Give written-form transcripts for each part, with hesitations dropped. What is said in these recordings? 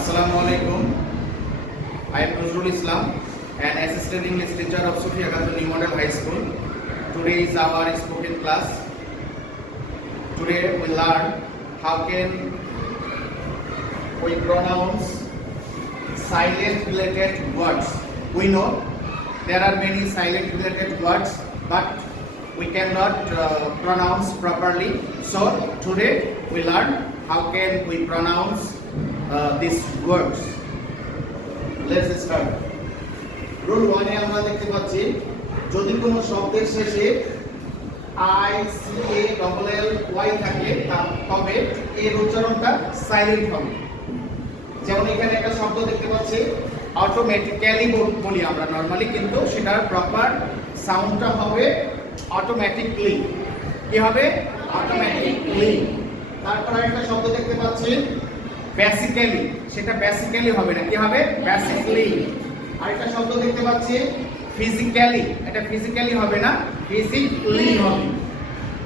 Assalamualaikum. I am Nuzrul Islam, an assistant English teacher of Sophia Gandhi New Model High School. Today is our spoken class. Today we learn how can we pronounce silent related words. We know there are many silent related words, but we cannot pronounce properly. So today we learn how can we pronounce these words. Let's start. Rule 1 এ আমরা দেখতে পাচ্ছি যদি কোনো শব্দের শেষে I C A double L Y থাকে তবে এর উচ্চারণটা সাইলেন্ট হবে। যেমন এখানে একটা শব্দ দেখতে পাচ্ছি অটোমেটিক্যালি বলি আমরা নরমালি, কিন্তু সেটার প্রপার সাউন্ডটা হবে অটোমেটিকলি। কি হবে? অটোমেটিকলি। তারপর একটা শব্দ দেখতে পাচ্ছি বেসিক্যালি, সেটা বেসিক্যালি হবে না, কি হবে? বেসিক্যালি। আরেকটা শব্দ দেখতে পাচ্ছি ফিজিক্যালি, এটা ফিজিক্যালি হবে না, ফিজিক্যালি হবে।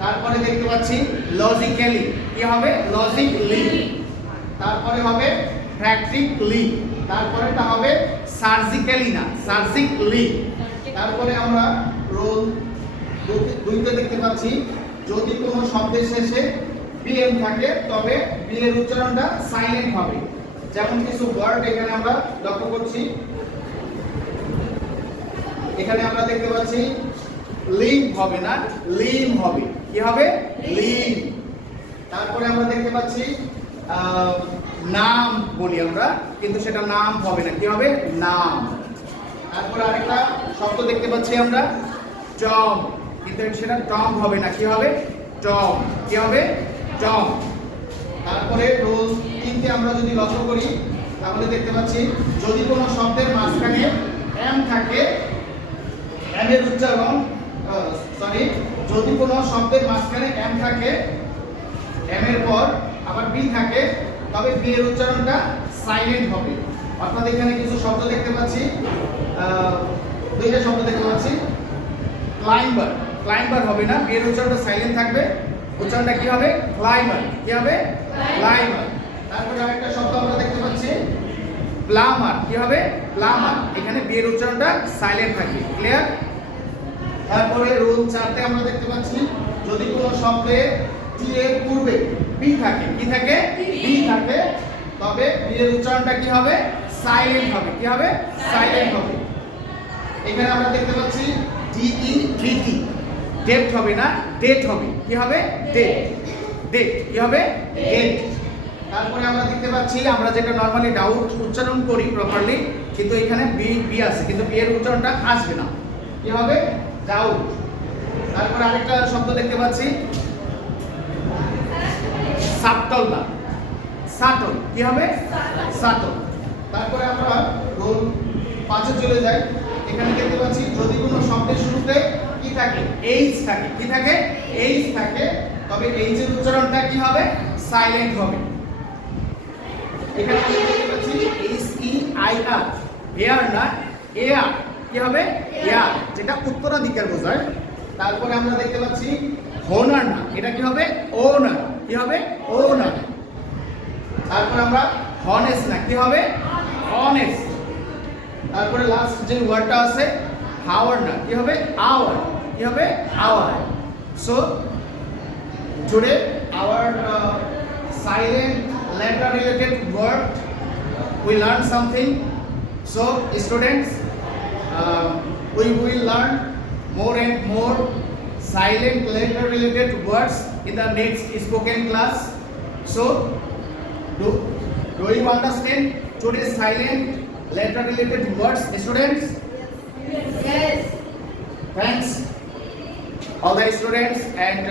তারপরে দেখতে পাচ্ছি লজিক্যালি, কি হবে? লজিক্যালি। তারপরে হবে প্র্যাকটিক্যালি, তারপরেটা হবে সার্জিক্যালি না, সার্জিক্যালি। তারপরে আমরা রোল 2 তে দেখতে পাচ্ছি যদি কোনো শব্দের শেষে বিএম থাকে তবে বি এর উচ্চারণটা সাইলেন্ট হবে। যেমন কিছু ওয়ার্ড এখানে আমরা লক্ষ্য করছি, এখানে আমরা দেখতে পাচ্ছি লিম হবে না, লিম হবে। কি হবে? লিম। তারপরে আমরা দেখতে পাচ্ছি নাম বলি আমরা, কিন্তু সেটা নাম হবে না, কি হবে? নাম। তারপরে আরেকটা শব্দ দেখতে পাচ্ছি আমরা টম, কিন্তু সেটা টম হবে না, কি হবে? টম। কি হবে? টম। তারপরে রোল 3 তে আমরা যদি লক্ষ্য করি তাহলে দেখতে পাচ্ছি যদি কোনো শব্দের মাঝখানে এম থাকে, এম এর উচ্চারণ যদি কোনো শব্দের মাঝখানে এম থাকে, এম এর পর আবার বি থাকে, তবে বি এর উচ্চারণটা সাইলেন্ট হবে। অর্থাৎ এখানে কিছু শব্দ দেখতে পাচ্ছি, দুইটা শব্দ দেখতে পাচ্ছি ক্লাইম্বার, ক্লাইম্বার হবে না, বি এর উচ্চারণটা সাইলেন্ট থাকবে, উচ্চারণটা কি হবে? ক্লাইম্বার। কি হবে? ক্লাইম্বার। তারপরে আরেকটা শব্দ আমরা দেখতে পাচ্ছি প্লামার, কি হবে? প্লামার। এখানে বি এর উচ্চারণটা সাইলেন্ট থাকে। ক্লিয়ার? তারপরে রুল 4 তে আমরা দেখতে পাচ্ছি যদি কোনো শব্দে টি এর পূর্বে বি থাকে, কি থাকে? বি থাকে, তবে বি এর উচ্চারণটা কি হবে? সাইলেন্ট হবে। কি হবে? সাইলেন্ট হবে। এখানে আমরা দেখতে পাচ্ছি D E D T, debt হবে না, ডেট হবে। কি হবে? ডেট। ডেট। কি হবে? ডেট। তারপরে আমরা দেখতে পাচ্ছি আমরা যেটা নরমালি ডাউট উচ্চারণ করি প্রপারলি, কিন্তু এখানে বি বি আছে, কিন্তু বি এর উচ্চারণটা আসবে না। কি হবে? ডাউট। তারপরে আরেকটা শব্দ দেখতে পাচ্ছি সাবটল না, সাটল। কি হবে? সাটল। তারপরে আমরা রোল 5 এ চলে যাই। এখানে দেখতে পাচ্ছি যদি কোনো শব্দের শুরুতে কি থাকে? এইচ থাকে। কি থাকে? এইচ থাকে, তবে এইচ এর উচ্চারণটা কি হবে? সাইলেন্ট হবে। এখানে আমরা দেখতে পাচ্ছি H E I R, heir না, এয়ার। কি হবে? এয়ার, যেটা উত্তরাধিকার বোঝায়। তারপরে আমরা দেখতে পাচ্ছি হোনার না, এটা কি হবে? ওনার। কি হবে? ওনার। তারপর আমরা হনেস না, কি হবে? অনেস। তারপরে লাস্ট যে ওয়ার্ডটা আছে হাওয়ার না, কি হবে? আওয়ার। কি হবে? Hour. So today hour silent letter related word we learn something. So students, we will learn more and more silent letter related words in the next spoken class. So do you understand today's silent letter related words, students? Yes. Thanks all the students, and